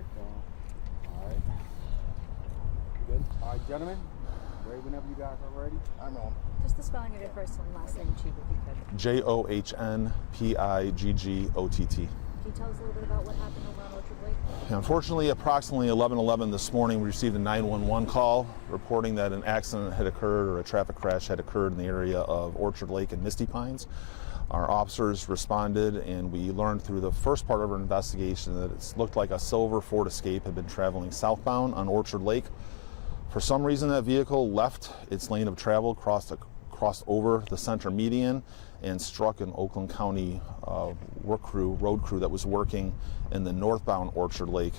microphone. All right. Good. All right, gentlemen. Ready whenever you guys are ready. I'm on. Just the spelling of your first and last name, Chief, if you could. Johnpigott. Can you tell us a little bit about what happened over on Orchard Lake? Unfortunately, approximately 11:11 this morning, we received a 911 call reporting that an accident had occurred or a traffic crash had occurred in the area of Orchard Lake and Misty Pines. Our officers responded, and we learned through the first part of our investigation that it looked like a silver Ford Escape had been traveling southbound on Orchard Lake. For some reason, that vehicle left its lane of travel, crossed over the center median, and struck an Oakland County road crew that was working in the northbound Orchard Lake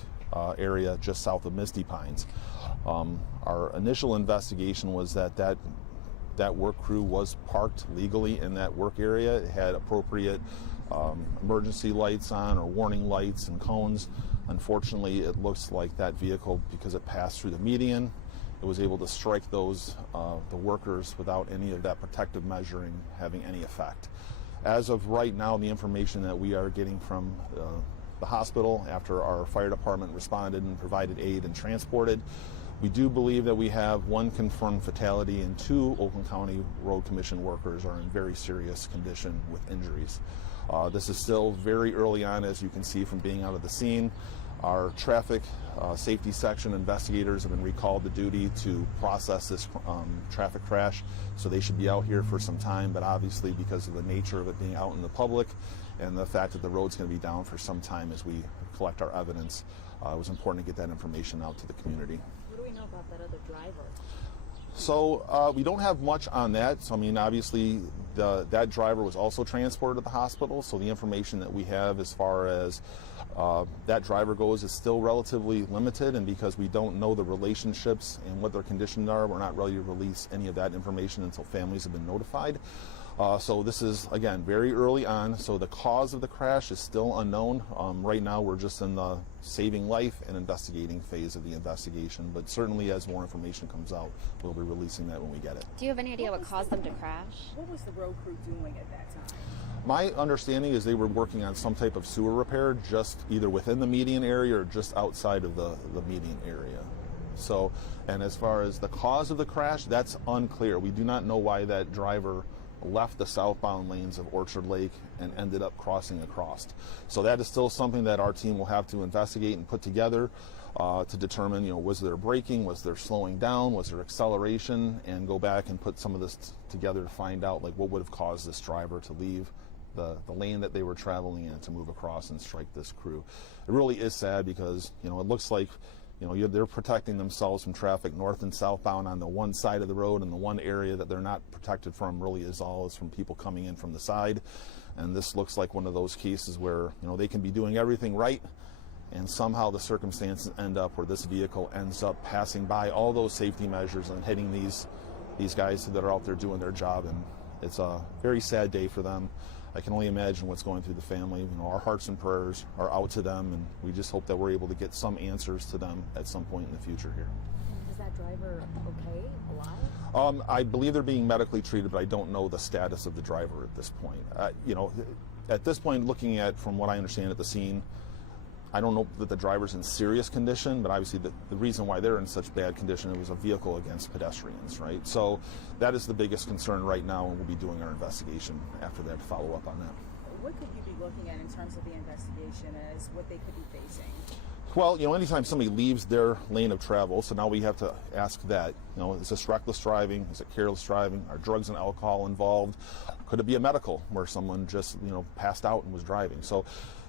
area just south of Misty Pines. Our initial investigation was that work crew was parked legally in that work area. It had appropriate emergency lights on or warning lights and cones. Unfortunately, it looks like that vehicle, because it passed through the median, it was able to strike those the workers without any of that protective measuring having any effect. As of right now, the information that we are getting from the hospital after our fire department responded and provided aid and transported, we do believe that we have one confirmed fatality and 2 Oakland County Road Commission workers are in very serious condition with injuries. This is still very early on, as you can see from being out of the scene. Our traffic safety section investigators have been recalled to duty to process this traffic crash, so they should be out here for some time, but obviously because of the nature of it being out in the public and the fact that the road's going to be down for some time as we collect our evidence, it was important to get that information out to the community. What do we know about that other driver? So we don't have much on that. So I mean, obviously that driver was also transported to the hospital, so the information that we have as far as that driver goes is still relatively limited, and because we don't know the relationships and what their conditions are, we're not ready to release any of that information until families have been notified. So this is, again, very early on, so the cause of the crash is still unknown. Right now we're just in the saving life and investigating phase of the investigation, but certainly as more information comes out, we'll be releasing that when we get it. Do you have any idea what caused them to crash? What was the road crew doing at that time? My understanding is they were working on some type of sewer repair just either within the median area or just outside of the median area. So, and as far as the cause of the crash, that's unclear. We do not know why that driver left the southbound lanes of Orchard Lake and ended up crossing across. So that is still something that our team will have to investigate and put together to determine, was there braking, was there slowing down, was there acceleration, and go back and put some of this together to find out like what would have caused this driver to leave the lane that they were traveling in to move across and strike this crew. It really is sad because, it looks like they're protecting themselves from traffic north and southbound on the one side of the road, and the one area that they're not protected from really is from people coming in from the side. And this looks like one of those cases where, they can be doing everything right, and somehow the circumstances end up where this vehicle ends up passing by all those safety measures and hitting these guys that are out there doing their job. And it's a very sad day for them. I can only imagine what's going through the family. Our hearts and prayers are out to them, and we just hope that we're able to get some answers to them at some point in the future here. Is that driver okay, alive? I believe they're being medically treated, but I don't know the status of the driver at this point. At this point, looking at, from what I understand at the scene, I don't know that the driver's in serious condition, but obviously the reason why they're in such bad condition, it was a vehicle against pedestrians, right? So that is the biggest concern right now, and we'll be doing our investigation after that to follow up on that. What could you be looking at in terms of the investigation as what they could be facing? Well, anytime somebody leaves their lane of travel, so now we have to ask that, is this reckless driving? Is it careless driving? Are drugs and alcohol involved? Could it be a medical where someone just, passed out and was driving? So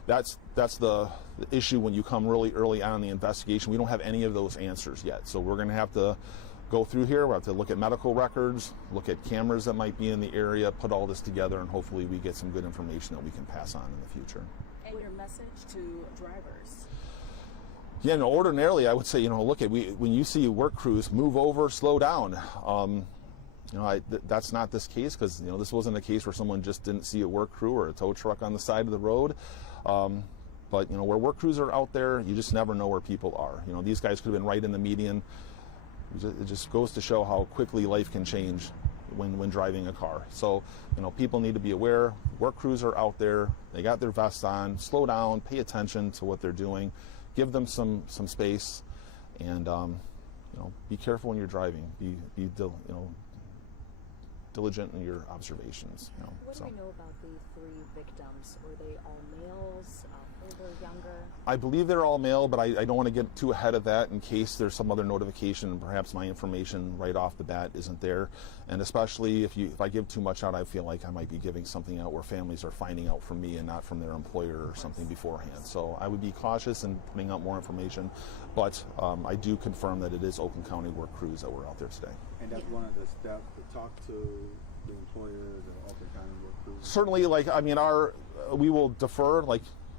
that's the issue when you come really early on in the investigation. We don't have any of those answers yet. So we're going to have to go through here. We'll have to look at medical records, look at cameras that might be in the area, put all this together, and hopefully we get some good information that we can pass on in the future. And your message to drivers? Yeah, ordinarily I would say, when you see work crews, move over, slow down. That's not this case, because this wasn't a case where someone just didn't see a work crew or a tow truck on the side of the road. But where work crews are out there, you just never know where people are. These guys could have been right in the median. It just goes to show how quickly life can change when driving a car. So, people need to be aware. Work crews are out there. They got their vests on. Slow down. Pay attention to what they're doing. Give them some space, and be careful when you're driving. Be diligent in your observations. What do we know about the 3 victims? Were they all males, older, younger? I believe they're all male, but I don't want to get too ahead of that in case there's some other notification and perhaps my information right off the bat isn't there. And especially if I give too much out, I feel like I might be giving something out where families are finding out from me and not from their employer or something beforehand. So I would be cautious in putting out more information, but I do confirm that it is Oakland County work crews that were out there today. And that's one of the steps to talk to the employer, the Oakland County work crews? Certainly, we will defer,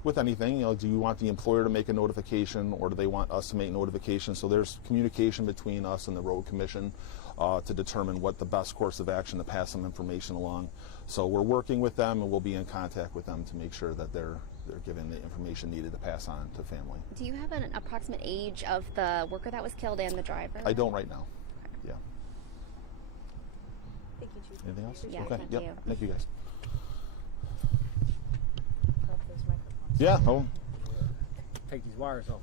with anything. Do you want the employer to make a notification, or do they want us to make notification? So there's communication between us and the road commission to determine what the best course of action to pass some information along. So we're working with them, and we'll be in contact with them to make sure that they're given the information needed to pass on to family. Do you have an approximate age of the worker that was killed and the driver? I don't right now. Yeah. Thank you, Chief. Anything else? Yeah, okay. thank Yep. you. Thank you, guys. Grab those microphones. Yeah. Oh. Take these wires off.